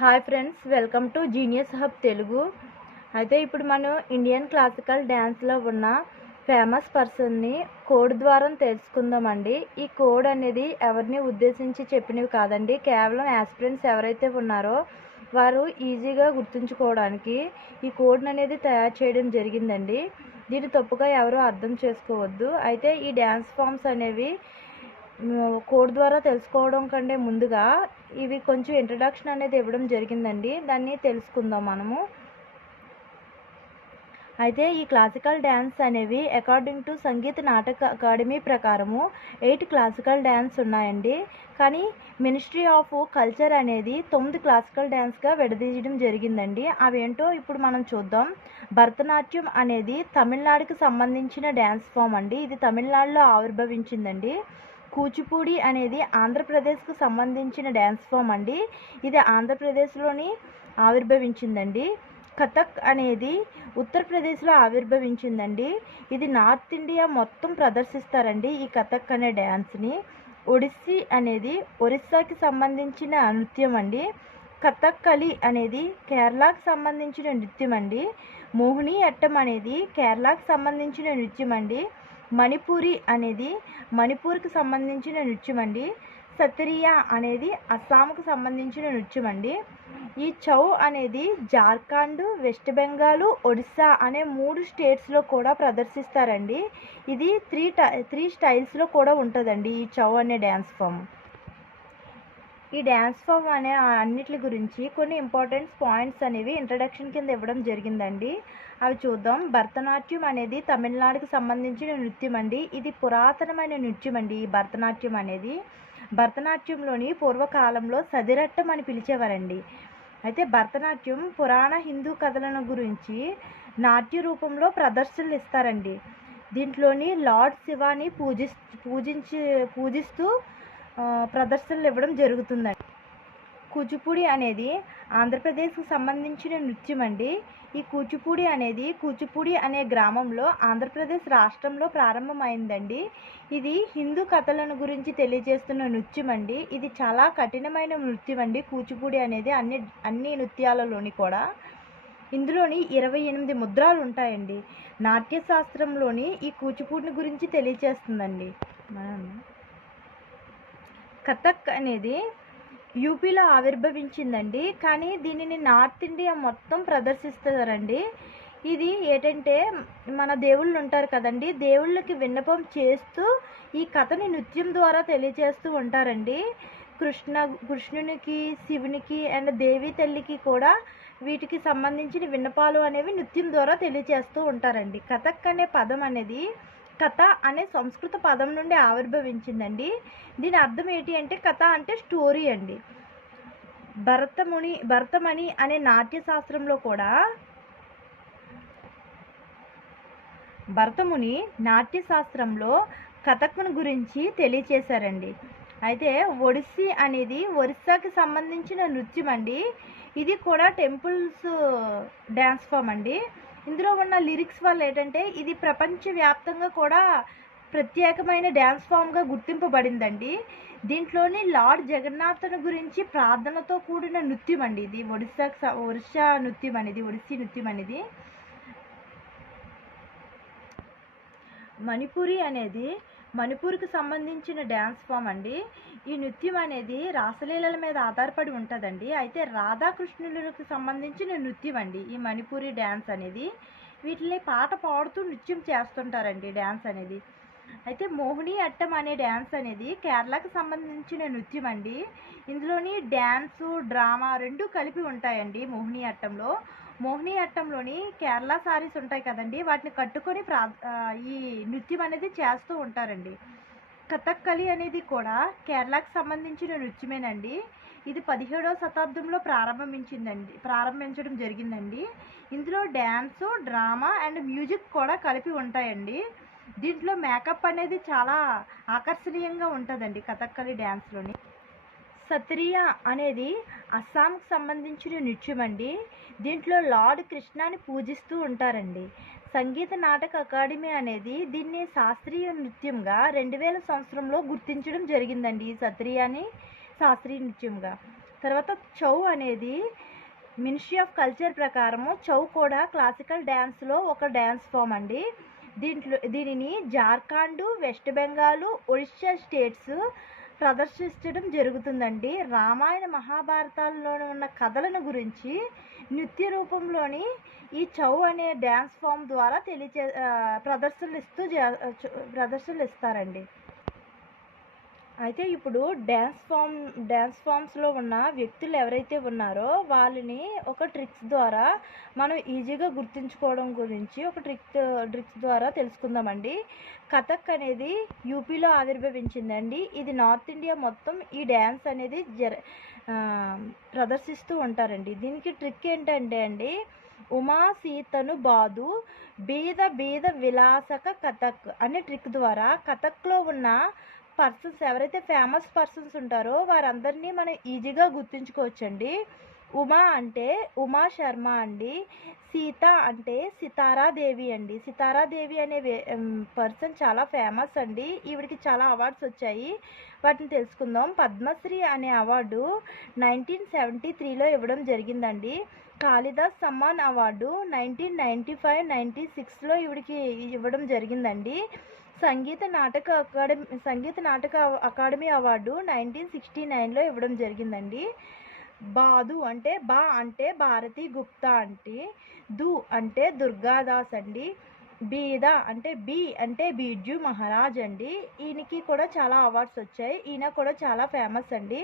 Hi friends, welcome to genius hub Telugu. అయితే ఇప్పుడు మనం ఇండియన్ క్లాసికల్ డ్యాన్స్లో ఉన్న ఫేమస్ పర్సన్ని కోడ్ ద్వారా తెలుసుకుందామండి. ఈ కోడ్ అనేది ఎవరిని ఉద్దేశించి చెప్పినవి కాదండి, కేవలం యాస్పిరెంట్స్ ఎవరైతే ఉన్నారో వారు ఈజీగా గుర్తుంచుకోవడానికి ఈ కోడ్ అనేది తయారు చేయడం జరిగిందండి. దీన్ని తప్పుగా ఎవరు అర్థం చేసుకోవద్దు. అయితే ఈ డ్యాన్స్ ఫామ్స్ అనేవి కోడ్ ద్వారా తెలుసుకోవడం కంటే ముందుగా ఇవి కొంచెం ఇంట్రడక్షన్ అనేది ఇవ్వడం జరిగిందండి. దాన్ని తెలుసుకుందాం మనము. అయితే ఈ క్లాసికల్ డ్యాన్స్ అనేవి according to Sangeet Natak academy ప్రకారము 8 క్లాసికల్ డ్యాన్స్ ఉన్నాయండి. కానీ మినిస్ట్రీ ఆఫ్ కల్చర్ అనేది 9 క్లాసికల్ డ్యాన్స్గా విడదీయడం జరిగిందండి. అవేంటో ఇప్పుడు మనం చూద్దాం. భరతనాట్యం అనేది తమిళనాడుకి సంబంధించిన డ్యాన్స్ ఫామ్ అండి. ఇది తమిళనాడులో ఆవిర్భవించిందండి. కూచిపూడి అనేది ఆంధ్రప్రదేశ్కు సంబంధించిన డ్యాన్స్ ఫామ్ అండి. ఇది ఆంధ్రప్రదేశ్లోని ఆవిర్భవించిందండి. కథక్ అనేది ఉత్తరప్రదేశ్లో ఆవిర్భవించిందండి. ఇది నార్త్ ఇండియా మొత్తం ప్రదర్శిస్తారండి ఈ కథక్ అనే డ్యాన్స్ని. ఒడిస్సీ అనేది ఒరిస్సాకి సంబంధించిన నృత్యం అండి. కథక్కళి అనేది కేరళకు సంబంధించిన నృత్యం అండి. మోహిని అట్టం అనేది కేరళకు సంబంధించిన నృత్యం అండి. మణిపూరి అనేది మణిపూర్కి సంబంధించిన నృత్యం అండి. సత్రియా అనేది అస్సాంకు సంబంధించిన నృత్యం అండి. ఈ చౌ అనేది జార్ఖండ్, వెస్ట్ బెంగాల్, ఒడిస్సా అనే 3 స్టేట్స్లో కూడా ప్రదర్శిస్తారండి. ఇది త్రీ స్టైల్స్లో కూడా ఉంటుందండి ఈ చౌ అనే డ్యాన్స్ ఫామ్. ఈ డ్యాన్స్ ఫామ్ అనే అన్నిటి గురించి కొన్ని ఇంపార్టెంట్ పాయింట్స్ అనేవి ఇంట్రడక్షన్ కింద ఇవ్వడం జరిగిందండి. అవి చూద్దాం. భరతనాట్యం అనేది తమిళనాడుకి సంబంధించిన నృత్యం అండి. ఇది పురాతనమైన నృత్యం అండి. ఈ భరతనాట్యం అనేది భరతనాట్యంలోని పూర్వకాలంలో సదిరట్టం అని పిలిచేవారండి. అయితే భరతనాట్యం పురాణ హిందూ కథలను గురించి నాట్య రూపంలో ప్రదర్శనలు ఇస్తారండి. దీంట్లోని లార్డ్ శివాని పూజిస్తూ ప్రదర్శనలు ఇవ్వడం జరుగుతుందండి. కూచిపూడి అనేది ఆంధ్రప్రదేశ్కు సంబంధించిన నృత్యం అండి. ఈ కూచిపూడి అనే గ్రామంలో ఆంధ్రప్రదేశ్ రాష్ట్రంలో ప్రారంభమైందండి. ఇది హిందూ కథలను గురించి తెలియజేస్తున్న నృత్యం అండి. ఇది చాలా కఠినమైన నృత్యం అండి. కూచిపూడి అనేది అన్ని నృత్యాలలోని కూడా ఇందులోని 28 ముద్రాలు ఉంటాయండి. నాట్యశాస్త్రంలోని ఈ కూచిపూడిని గురించి తెలియజేస్తుందండి. కథక్ అనేది యూపీలో ఆవిర్భవించిందండి. కానీ దీనిని నార్త్ ఇండియా మొత్తం ప్రదర్శిస్తారండి. ఇది ఏంటంటే మన దేవుళ్ళు ఉంటారు కదండి, దేవుళ్ళకి చేస్తూ ఈ కథని నృత్యం ద్వారా తెలియజేస్తూ ఉంటారండి. కృష్ణునికి, శివునికి అండ్ దేవి తల్లికి కూడా వీటికి సంబంధించిన విన్నపాలు అనేవి నృత్యం ద్వారా తెలియజేస్తూ ఉంటారండి. కథక్ అనే పదం అనేది కథ అనే సంస్కృత పదం నుండి ఆవిర్భవించిందండి. దీని అర్థం ఏంటి అంటే కథ అంటే స్టోరీ అండి. భరతమణి అనే నాట్యశాస్త్రంలో కూడా భరతముని నాట్యశాస్త్రంలో కథక్ను గురించి తెలియచేశారండి. అయితే ఒడిస్సీ అనేది ఒరిస్సాకి సంబంధించిన నృత్యం అండి. ఇది కూడా టెంపుల్స్ డ్యాన్స్ ఫామ్ అండి. ఇందులో ఉన్న లిరిక్స్ వల్ల ఏంటంటే ఇది ప్రపంచవ్యాప్తంగా కూడా ప్రత్యేకమైన డ్యాన్స్ ఫామ్గా గుర్తింపబడిందండి. దీంట్లోని లార్డ్ జగన్నాథుని గురించి ప్రార్థనతో కూడిన నృత్యం అండి. ఇది ఒడిస్సీ నృత్యం అనేది. మణిపూరి అనేది మణిపూర్కి సంబంధించిన డ్యాన్స్ ఫామ్ అండి. ఈ నృత్యం అనేది రాసలీలల మీద ఆధారపడి ఉంటుందండి. అయితే రాధాకృష్ణులకు సంబంధించిన నృత్యం అండి ఈ మణిపూరి డ్యాన్స్ అనేది. వీటిని పాట పాడుతూ నృత్యం చేస్తుంటారండి డ్యాన్స్ అనేది. అయితే మోహిని అట్టం అనే డ్యాన్స్ అనేది కేరళకు సంబంధించిన నృత్యం అండి. ఇందులోని డ్యాన్సు, డ్రామా 2 కలిపి ఉంటాయండి. మోహిని అట్టంలోని కేరళ సారీస్ ఉంటాయి కదండి, వాటిని కట్టుకొని ఈ నృత్యం అనేది చేస్తూ ఉంటారండి. కథక్కళి అనేది కూడా కేరళకు సంబంధించిన నృత్యమేనండి. ఇది 17వ శతాబ్దంలో ప్రారంభించడం జరిగిందండి. ఇందులో డ్యాన్సు, డ్రామా అండ్ మ్యూజిక్ కూడా కలిపి ఉంటాయండి. దీంట్లో మేకప్ అనేది చాలా ఆకర్షణీయంగా ఉంటుందండి కథక్కళి డ్యాన్స్లోని. సత్రియా అనేది అస్సాంకి సంబంధించిన నృత్యం అండి. దీంట్లో లార్డ్ కృష్ణాని పూజిస్తూ ఉంటారండి. సంగీత నాటక అకాడమీ అనేది దీన్ని శాస్త్రీయ నృత్యంగా 2000 సంవత్సరంలో గుర్తించడం జరిగిందండి. ఈ సత్రియాని శాస్త్రీయ నృత్యంగా. తర్వాత చౌ అనేది మినిస్ట్రీ ఆఫ్ కల్చర్ ప్రకారము చౌ కూడా క్లాసికల్ డ్యాన్స్లో ఒక డ్యాన్స్ ఫామ్ అండి. దీనిని జార్ఖండ్, వెస్ట్ బెంగాల్, ఒడిశా స్టేట్స్ ప్రదర్శించడం జరుగుతుందండి. రామాయణ మహాభారతాల్లో ఉన్న కథలను గురించి నృత్య రూపంలోని ఈ చౌ అనే డ్యాన్స్ ఫామ్ ద్వారా ప్రదర్శనలు ఇస్తారండి. అయితే ఇప్పుడు డ్యాన్స్ ఫామ్స్లో ఉన్న వ్యక్తులు ఎవరైతే ఉన్నారో వాళ్ళని ఒక ట్రిక్స్ ద్వారా మనం ఈజీగా గుర్తుంచుకోవడం గురించి ఒక ట్రిక్స్ ద్వారా తెలుసుకుందామండి. కథక్ అనేది యూపీలో ఆవిర్భవించిందండి. ఇది నార్త్ ఇండియా మొత్తం ఈ డ్యాన్స్ అనేది ప్రదర్శిస్తూ ఉంటారండి. దీనికి ట్రిక్ ఏంటంటే అండి, ఉమా సీతను బాదు బీద బీద విలాసక కథక్ అనే ట్రిక్ ద్వారా కథక్లో ఉన్న పర్సన్స్ ఎవరైతే ఫేమస్ పర్సన్స్ ఉంటారో వారందరినీ మనం ఈజీగా గుర్తుంచుకోవచ్చండి. ఉమా అంటే ఉమా శర్మ అండి. సీత అంటే సితారాదేవి అండి. సితారాదేవి అనే పర్సన్ చాలా ఫేమస్ అండి. ఈవిడికి చాలా అవార్డ్స్ వచ్చాయి, వాటిని తెలుసుకుందాం. పద్మశ్రీ అనే అవార్డు 1973లో ఇవ్వడం జరిగిందండి. కాళిదాస్ సమ్మాన్ అవార్డు 1995-96లో ఈవిడికి ఇవ్వడం జరిగిందండి. సంగీత నాటక అకాడమీ అవార్డు 1969లో ఇవ్వడం జరిగిందండి. బాదు అంటే బా అంటే భారతి గుప్తా అంటే, దు అంటే దుర్గాదాస్ అండి, బీద అంటే బి అంటే బిర్జూ మహారాజ్ అండి. ఈయనకి కూడా చాలా అవార్డ్స్ వచ్చాయి. ఈయన కూడా చాలా ఫేమస్ అండి.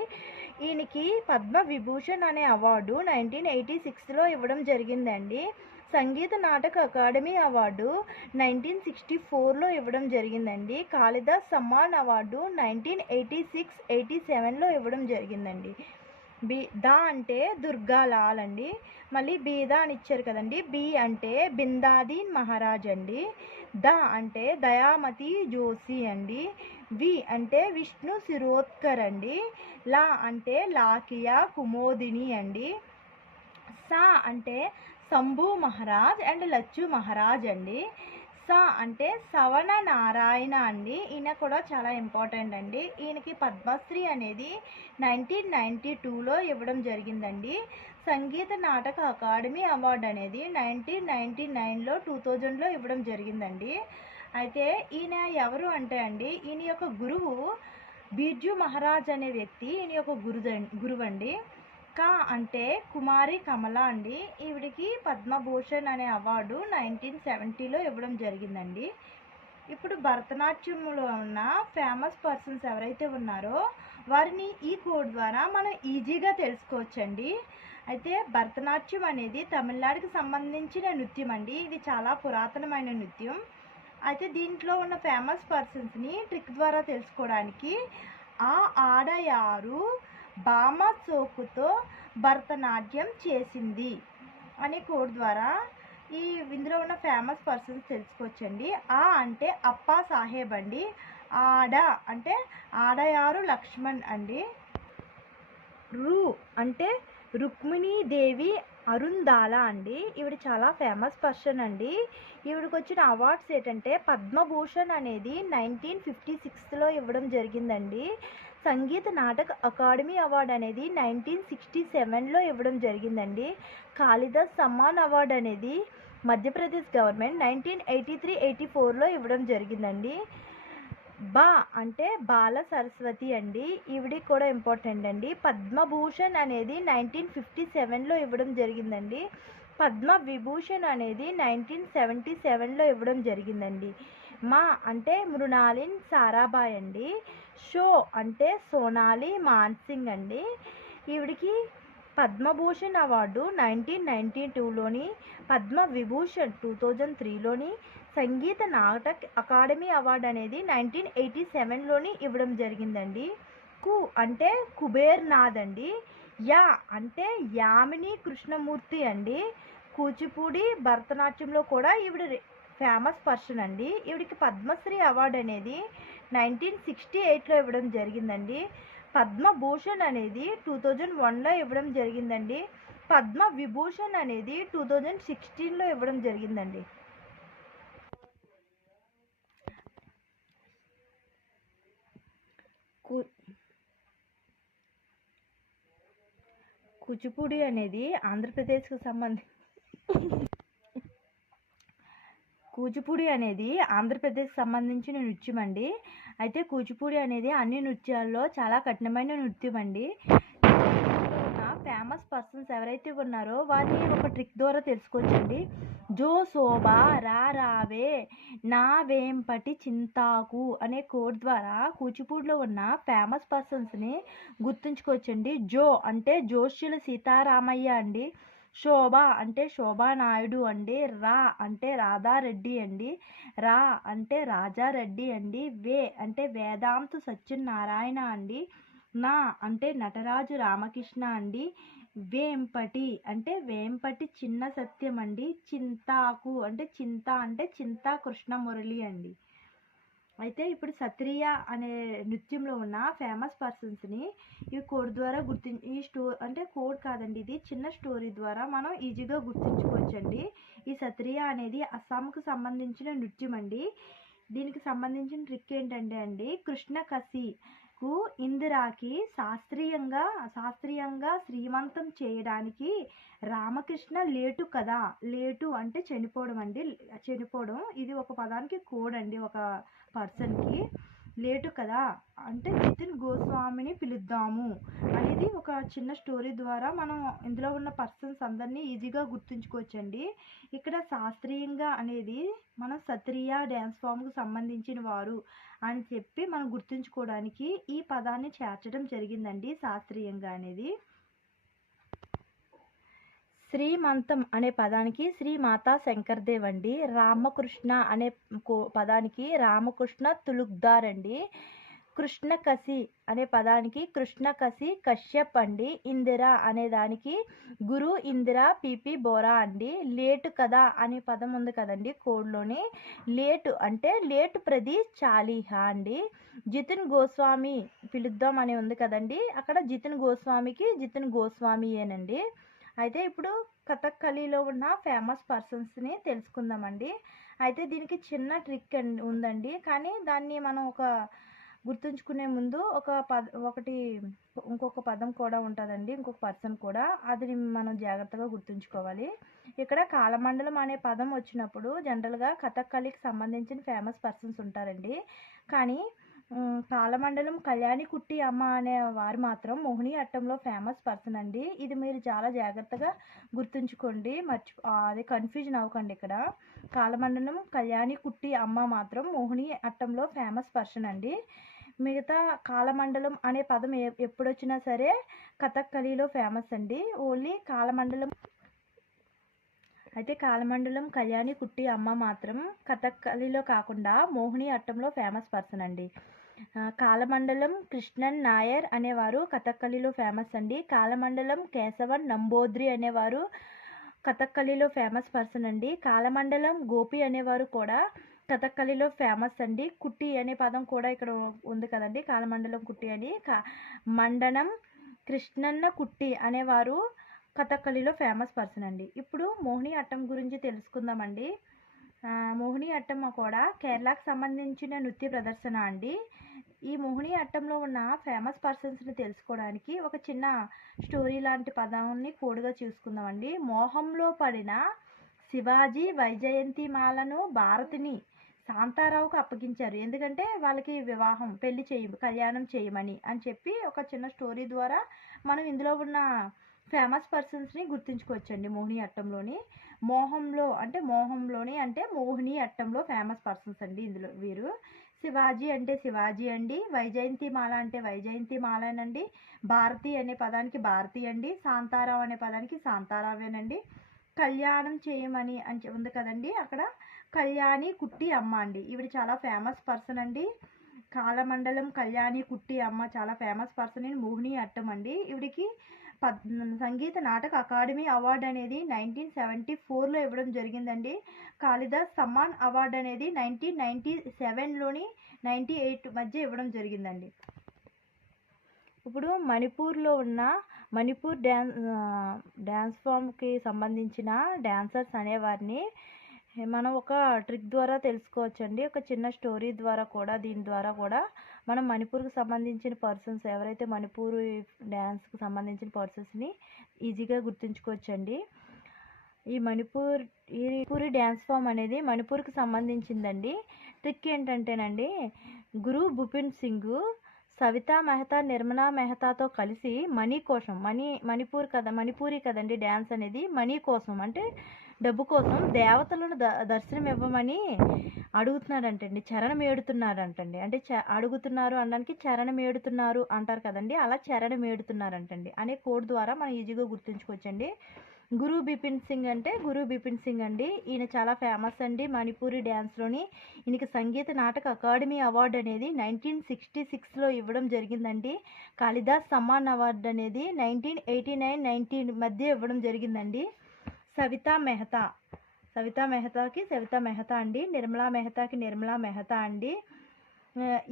ఈయనకి పద్మ విభూషణ్ అనే అవార్డు 1986లో ఇవ్వడం జరిగిందండి. సంగీత నాటక అకాడమీ అవార్డు 1964లో ఇవ్వడం జరిగిందండి. కాళిదాస్ సమ్మాన్ అవార్డు 1986-87లో ఇవ్వడం జరిగిందండి. దా అంటే దుర్గాలాల్ అండి. మళ్ళీ బీదా అని ఇచ్చారు కదండి. బి అంటే బిందాదీన్ మహారాజ్ అండి. ద అంటే దయామతి జోషి అండి. వి అంటే విష్ణు శిరోద్కర్ అండి. లా అంటే లాకియా కుమోదిని అండి. సా అంటే శంభు మహారాజ్ అండ్ లచ్చు మహారాజ్ అండి. సా అంటే సవణ నారాయణ అండి. ఈయన కూడా చాలా ఇంపార్టెంట్ అండి. ఈయనకి పద్మశ్రీ అనేది 1992లో ఇవ్వడం జరిగిందండి. సంగీత నాటక అకాడమీ అవార్డు అనేది 1999లో 2000లో ఇవ్వడం జరిగిందండి. అయితే ఈయన ఎవరు అంటే అండి, ఈయన యొక్క గురువు బిర్జూ మహారాజ్ అనే వ్యక్తి ఈయన యొక్క గురువు అండి. కా అంటే కుమారి కమల అండి. ఈవిడికి పద్మభూషణ్ అనే అవార్డు 1970లో ఇవ్వడం జరిగిందండి. ఇప్పుడు భరతనాట్యంలో ఉన్న ఫేమస్ పర్సన్స్ ఎవరైతే ఉన్నారో వారిని ఈ కోడ్ ద్వారా మనం ఈజీగా తెలుసుకోవచ్చండి. అయితే భరతనాట్యం అనేది తమిళనాడుకి సంబంధించిన నృత్యం అండి. ఇది చాలా పురాతనమైన నృత్యం. అయితే దీంట్లో ఉన్న ఫేమస్ పర్సన్స్ని ట్రిక్ ద్వారా తెలుసుకోవడానికి ఆ ఆడయారు బామ సోకుతో భరతనాట్యం చేసింది అనే కోడ్ ద్వారా ఇందులో ఉన్న ఫేమస్ పర్సన్స్ తెలుసుకోవచ్చండి. ఆ అంటే అప్పా సాహెబ్ అండి. ఆడ అంటే ఆడయారు లక్ష్మణ్ అండి. రు అంటే రుక్మిణీదేవి అరుందాల అండి. ఈవిడ చాలా ఫేమస్ పర్సన్ అండి. ఈవిడికి వచ్చిన అవార్డ్స్ ఏంటంటే పద్మభూషణ్ అనేది 1956లో ఇవ్వడం జరిగిందండి. సంగీత నాటక అకాడమీ అవార్డు అనేది 1967లో ఇవ్వడం జరిగిందండి. కాళిదాస్ సమ్మాన్ అవార్డు అనేది మధ్యప్రదేశ్ గవర్నమెంట్ 1983-84లో ఇవ్వడం జరిగిందండి. బా అంటే బాల సరస్వతి అండి. ఈవిడికి కూడా ఇంపార్టెంట్ అండి. పద్మభూషణ్ అనేది 1957లో ఇవ్వడం జరిగిందండి. పద్మ విభూషణ్ అనేది 1977లో ఇవ్వడం జరిగిందండి. మా అంటే మృణాలిన్ సారాభాయ్ అండి. షో అంటే సోనాలి మాన్సింగ్ అండి. ఈవిడికి పద్మభూషణ్ అవార్డు 1992లోని, పద్మ విభూషణ్ 2003లోని, సంగీత నాటక్ అకాడమీ అవార్డు అనేది 1987లోని ఇవ్వడం జరిగిందండి. కు అంటే కుబేర్ నాథ్ అండి. యా అంటే యామిని కృష్ణమూర్తి అండి. కూచిపూడి భరతనాట్యంలో కూడా ఈవిడ ఫేమస్ పర్సన్ అండి. ఈవిడికి పద్మశ్రీ అవార్డు అనేది 1968లో ఇవ్వడం జరిగిందండి. పద్మభూషణ్ అనేది 2001లో ఇవ్వడం జరిగిందండి. పద్మ విభూషణ్ అనేది 2016లో ఇవ్వడం జరిగిందండి. కూచిపూడి అనేది ఆంధ్రప్రదేశ్కి సంబంధించి కూచిపూడి అనేది ఆంధ్రప్రదేశ్కి సంబంధించిన నృత్యం అండి. అయితే కూచిపూడి అనేది అన్ని నృత్యాల్లో చాలా కఠినమైన నృత్యం అండి. ఫేమస్ పర్సన్స్ ఎవరైతే ఉన్నారో వారిని ఒక ట్రిక్ ద్వారా తెలుసుకోవచ్చండి. జో శోభ రావే నా వేంపటి చింతాకు అనే కోడ్ ద్వారా కూచిపూడిలో ఉన్న ఫేమస్ పర్సన్స్ని గుర్తుంచుకోవచ్చండి. జో అంటే జోష్యుల సీతారామయ్య అండి. శోభ అంటే శోభానాయుడు అండి. రా అంటే రాధారెడ్డి అండి. రా అంటే రాజారెడ్డి అండి. వే అంటే వేదాంతు సత్యనారాయణ అండి. నా అంటే నటరాజు రామకృష్ణ అండి. వేంపటి అంటే వేంపటి చిన్న సత్యం అండి. చింతాకు అంటే చింతా కృష్ణమురళి అండి. అయితే ఇప్పుడు సత్రియ అనే నృత్యంలో ఉన్న ఫేమస్ పర్సన్స్ని ఈ కోడ్ ద్వారా ఈ అంటే కోడ్ కాదండి, ఇది చిన్న స్టోరీ ద్వారా మనం ఈజీగా గుర్తుంచుకోవచ్చండి. ఈ సత్రియ అనేది అస్సాంకు సంబంధించిన నృత్యం అండి. దీనికి సంబంధించిన ట్రిక్ ఏంటంటే అండి, కృష్ణ కసికు ఇందిరాకి శాస్త్రీయంగా శ్రీమంతం చేయడానికి రామకృష్ణ లేటు కదా, లేటు అంటే చనిపోవడం అండి. చనిపోవడం ఇది ఒక పదానికి కోడ్ అండి. ఒక పర్సన్కి లేటు కదా అంటే జితిన్ గోస్వామిని పిలుద్దాము అనేది ఒక చిన్న స్టోరీ ద్వారా మనం ఇందులో ఉన్న పర్సన్స్ అందరినీ ఈజీగా గుర్తుంచుకోవచ్చండి. ఇక్కడ శాస్త్రీయంగా అనేది మనం సత్రియ డ్యాన్స్ ఫామ్కి సంబంధించిన వారు అని చెప్పి మనం గుర్తుంచుకోవడానికి ఈ పదాన్ని చేర్చడం జరిగిందండి. శాస్త్రీయంగా అనేది శ్రీమంతం అనే పదానికి శ్రీ మాతా శంకర్దేవ్ అండి. రామకృష్ణ అనే పదానికి రామకృష్ణ తులుక్దార్ అండి. కృష్ణ కసి అనే పదానికి కృష్ణ కసి కశ్యప్ అండి. ఇందిర అనే దానికి గురు ఇందిర పిపి బోరా అండి. లేటు కదా అనే పదం ఉంది కదండి కోడ్లోని, లేటు అంటే లేటు ప్రదీప్ చాలీహా అండి. జితిన్ గోస్వామి పిలుద్దాం అని ఉంది కదండి, అక్కడ జితిన్ గోస్వామికి జితిన్ గోస్వామియేనండి. అయితే ఇప్పుడు కథక్కళిలో ఉన్న ఫేమస్ పర్సన్స్ని తెలుసుకుందామండి. అయితే దీనికి చిన్న ట్రిక్ ఉందండి, కానీ దాన్ని మనం గుర్తుంచుకునే ముందు ఇంకొక పదం కూడా ఉంటుందండి, ఇంకొక పర్సన్ కూడా, అది మనం జాగ్రత్తగా గుర్తుంచుకోవాలి. ఇక్కడ కాలమండలం అనే పదం వచ్చినప్పుడు జనరల్గా కథక్కళికి సంబంధించిన ఫేమస్ పర్సన్స్ ఉంటారండి. కానీ కాలమండలం కళ్యాణి కుట్టి అమ్మ అనే వారు మాత్రం మోహిని అట్టంలో ఫేమస్ పర్సన్ అండి. ఇది మీరు చాలా జాగ్రత్తగా గుర్తుంచుకోండి, అది కన్ఫ్యూజన్ అవ్వకండి. ఇక్కడ కాలమండలం కళ్యాణి కుట్టి అమ్మ మాత్రం మోహిని అట్టంలో ఫేమస్ పర్సన్ అండి. మిగతా కాలమండలం అనే పదం ఎప్పుడొచ్చినా సరే కథక్కళిలో ఫేమస్ అండి. ఓన్లీ కాలమండలం అయితే కాలమండలం కళ్యాణి కుట్టి అమ్మ మాత్రం కథక్కళిలో కాకుండా మోహిని అట్టంలో ఫేమస్ పర్సన్ అండి. కాలమండలం కృష్ణన్ నాయర్ అనేవారు కథక్కళిలో ఫేమస్ అండి. కాలమండలం కేశవన్ నంబోద్రి అనేవారు కథక్కళిలో ఫేమస్ పర్సన్ అండి. కాలమండలం గోపి అనేవారు కూడా కథక్కళిలో ఫేమస్ అండి. కుట్టి అనే పదం కూడా ఇక్కడ ఉంది కదండి, కాలమండలం కుట్టి అని. మండనం కృష్ణన్న కుట్టి అనేవారు కథక్కళిలో ఫేమస్ పర్సన్ అండి. ఇప్పుడు మోహిని అట్టం గురించి తెలుసుకుందామండి. మోహిని అట్టం కూడా కేరళకు సంబంధించిన నృత్య ప్రదర్శన అండి. ఈ మోహిని అట్టంలో ఉన్న ఫేమస్ పర్సన్స్ని తెలుసుకోవడానికి ఒక చిన్న స్టోరీ లాంటి పదాన్ని కోడ్గా చూసుకుందామండి. మోహంలో పడిన శివాజీ వైజయంతిమాలను భారతిని శాంతారావుకు అప్పగించారు, ఎందుకంటే వాళ్ళకి కళ్యాణం చేయమని అని చెప్పి ఒక చిన్న స్టోరీ ద్వారా మనం ఇందులో ఉన్న ఫేమస్ పర్సన్స్ని గుర్తుంచుకోవచ్చండి. మోహిని అట్టంలోని మోహంలోని అంటే మోహిని అట్టంలో ఫేమస్ పర్సన్స్ అండి ఇందులో వీరు. శివాజీ అంటే శివాజీ అండి. వైజయంతిమాల అంటే వైజయంతిమాలనండి. భారతి అనే పదానికి భారతి అండి. శాంతారావు అనే పదానికి శాంతారావేనండి. కళ్యాణం చేయమని అని ఉంది కదండి, అక్కడ కళ్యాణి కుట్టి అమ్మ అండి. ఈవిడ చాలా ఫేమస్ పర్సన్ అండి. కాలమండలం కళ్యాణి కుట్టి అమ్మ చాలా famous person in Mohini Aattam అండి. ఈవిడికి సంగీత నాటక అకాడమీ అవార్డు అనేది 1974లో ఇవ్వడం జరిగిందండి. కాళిదాస్ సమ్మాన్ అవార్డు అనేది 1997లోని 98 మధ్య ఇవ్వడం జరిగిందండి. ఇప్పుడు మణిపూర్లో ఉన్న మణిపూర్ డ్యాన్స్ ఫామ్కి సంబంధించిన డాన్సర్స్ అనేవారిని మనం ఒక ట్రిక్ ద్వారా తెలుసుకోవచ్చండి. ఒక చిన్న స్టోరీ ద్వారా కూడా దీని ద్వారా కూడా మనం మణిపూర్‌కి సంబంధించిన పర్సన్స్ ఎవరైతే మణిపూర్ డ్యాన్స్‌కి సంబంధించిన పర్సన్స్‌ని ఈజీగా గుర్తుంచుకోవచ్చండి. ఈ మణిపూరి డ్యాన్స్ ఫామ్ అనేది మణిపూర్‌కి సంబంధించిందండి. ట్రిక్ ఏంటంటేనండి, గురు భూపిన్ సింగ్ సవితా మెహతా, నిర్మలా మెహతాతో కలిసి మనీ కోసం మణిపూరి కదండి డ్యాన్స్ అనేది. మనీ కోసం అంటే డబ్బు కోసం దేవతలను దర్శనం ఇవ్వమని అడుగుతున్నాడంటండి. చరణం ఏడుతున్నారంటండి. అంటే అడుగుతున్నారు అనడానికి చరణం ఏడుతున్నారు అంటారు కదండి, అలా చరణం ఏడుతున్నారంటండి అనే కోడ్ ద్వారా మనం ఈజీగా గుర్తుంచుకోవచ్చండి. గురు బిపిన్ సింగ్ అండి. ఈయన చాలా ఫేమస్ అండి మణిపూరి డ్యాన్స్లోని. ఈయనకి సంగీత నాటక అకాడమీ అవార్డు అనేది 1966లో ఇవ్వడం జరిగిందండి. కాళిదాస్ సమ్మాన్ అవార్డు అనేది 1989-90 మధ్య ఇవ్వడం జరిగిందండి. సవితా మెహతా అండి. నిర్మలా మెహతా అండి.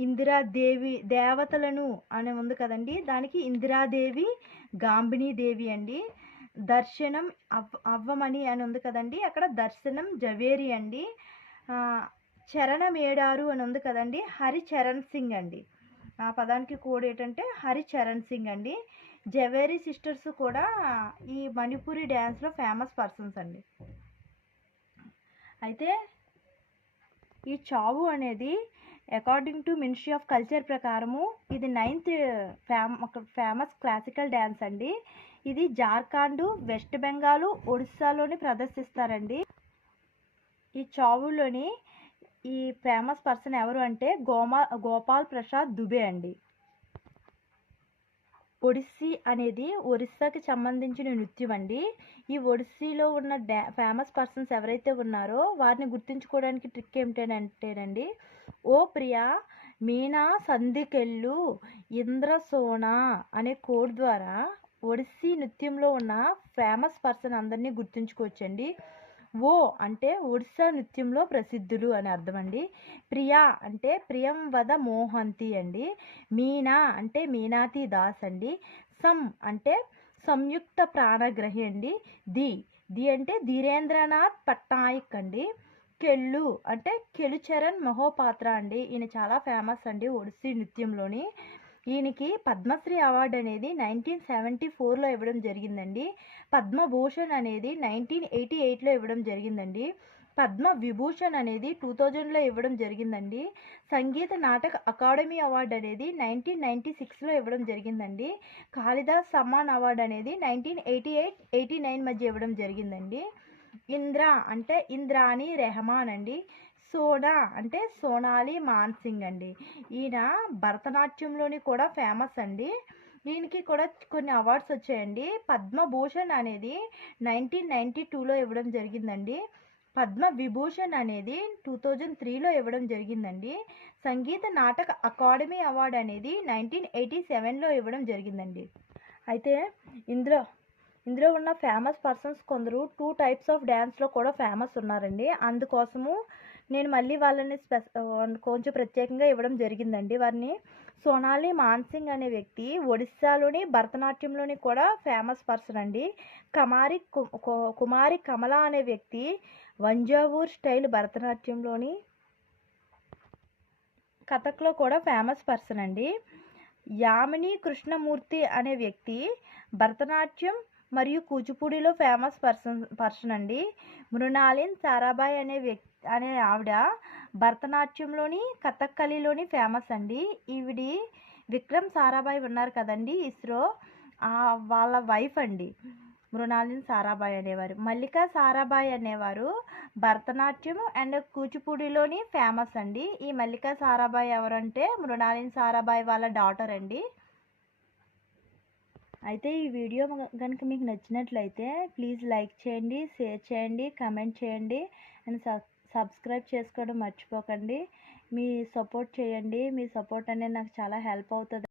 ఇందిరాదేవి దేవతలను అని ఉంది కదండి, దానికి ఇందిరాదేవి, గాంభిణీ దేవి అండి. దర్శనం అవ్వమని అని ఉంది కదండి, అక్కడ దర్శనం జవేరి అండి. చరణమేడారు అని ఉంది కదండి, హరిచరణ్ సింగ్ అండి. ఆ పదానికి కోడ్ ఏంటంటే హరిచరణ్ సింగ్ అండి. జవేరి సిస్టర్స్ కూడా ఈ మణిపూరి డ్యాన్స్లో ఫేమస్ పర్సన్స్ అండి. అయితే ఈ చావు అనేది according to ministry of culture ప్రకారము ఇది 9th ఫేమస్ క్లాసికల్ డ్యాన్స్ అండి. ఇది జార్ఖండ్, వెస్ట్ బెంగాల్, ఒడిస్సాలోని ప్రదర్శిస్తారండి. ఈ చావులోని ఈ ఫేమస్ పర్సన్ ఎవరు అంటే గోపాల్ ప్రసాద్ దుబే అండి. ఒడిస్సీ అనేది ఒరిస్సాకి సంబంధించిన నృత్యం అండి. ఈ ఒడిస్సీలో ఉన్న ఫేమస్ పర్సన్స్ ఎవరైతే ఉన్నారో వారిని గుర్తుంచుకోవడానికి ట్రిక్ ఏమిటంటేనండి, ఓ ప్రియా, మీనా సంధికెళ్ళు, ఇంద్రసోనా అనే కోడ్ ద్వారా ఒడిస్సీ నృత్యంలో ఉన్న ఫేమస్ పర్సన్ అందరినీ గుర్తుంచుకోవచ్చండి. ఓ అంటే ఒడిస్సా నృత్యంలో ప్రసిద్ధులు అని అర్థం అండి. ప్రియా అంటే ప్రియం వద మోహంతి అండి. మీనా అంటే మీనాతి దాస్ అండి. సం అంటే సంయుక్త ప్రాణగ్రహి అండి. ది అంటే ధీరేంద్రనాథ్ పట్నాయక్ అండి. కెళ్ళు అంటే కెలుచరణ్ మహోపాత్ర అండి. ఈయన చాలా ఫేమస్ అండి ఒడిస్సీ నృత్యంలోని. ఈయనకి పద్మశ్రీ అవార్డు అనేది 1974లో ఇవ్వడం జరిగిందండి. పద్మభూషణ్ అనేది 1988లో ఇవ్వడం జరిగిందండి. పద్మ విభూషణ్ అనేది 2000లో ఇవ్వడం జరిగిందండి. సంగీత నాటక అకాడమీ అవార్డు అనేది 1996లో ఇవ్వడం జరిగిందండి. కాళిదాస్ సమ్మాన్ అవార్డు అనేది 1988-89 మధ్య ఇవ్వడం జరిగిందండి. ఇంద్ర అంటే ఇంద్రాణి రెహమాన్ అండి. సోనా అంటే సోనాలి మాన్సింగ్ అండి. ఈయన భరతనాట్యంలోని కూడా ఫేమస్ అండి. దీనికి కూడా కొన్ని అవార్డ్స్ వచ్చాయండి. పద్మభూషణ్ అనేది 1992లో ఇవ్వడం జరిగిందండి. పద్మ విభూషణ్ అనేది 2003లో ఇవ్వడం జరిగిందండి. సంగీత నాటక అకాడమీ అవార్డు అనేది 1987లో ఇవ్వడం జరిగిందండి. అయితే ఇందులో ఉన్న ఫేమస్ పర్సన్స్ కొందరు 2 టైప్స్ ఆఫ్ డ్యాన్స్లో కూడా ఫేమస్ ఉన్నారండి. అందుకోసము నేను మళ్ళీ వాళ్ళని కొంచెం ప్రత్యేకంగా ఇవ్వడం జరిగిందండి. వారిని సోనాలి మాన్సింగ్ అనే వ్యక్తి ఒడిస్సాలోని భరతనాట్యంలోని కూడా ఫేమస్ పర్సన్ అండి. కుమారి కమల అనే వ్యక్తి వంజావూర్ స్టైల్ భరతనాట్యంలోని కథక్లో కూడా ఫేమస్ పర్సన్ అండి. యామిని కృష్ణమూర్తి అనే వ్యక్తి భరతనాట్యం మరియు కూచిపూడిలో ఫేమస్ పర్సన్ అండి. మృణాలిన్ సారాభాయ్ అనే ఆవిడ భరతనాట్యంలోని కథక్కళిలోని ఫేమస్ అండి. ఈవిడి విక్రమ్ సారాభాయ్ ఉన్నారు కదండి ఇస్రో, వాళ్ళ వైఫ్ అండి మృణాలిన్ సారాభాయ్ అనేవారు. మల్లికా సారాభాయ్ అనేవారు భరతనాట్యం అండ్ కూచిపూడిలోని ఫేమస్ అండి. ఈ మల్లికా సారాభాయ్ ఎవరంటే మృణాలిన్ సారాభాయ్ వాళ్ళ డాటర్ అండి. అయితే ఈ వీడియో కనుక మీకు నచ్చినట్లయితే ప్లీజ్ లైక్ చేయండి, షేర్ చేయండి, కమెంట్ చేయండి అండ్ సబ్స్క్రైబ్ చేసుకోవడం మర్చిపోకండి. మీ సపోర్ట్ చేయండి. మీ సపోర్ట్ అనేది నాకు చాలా హెల్ప్ అవుతుంది.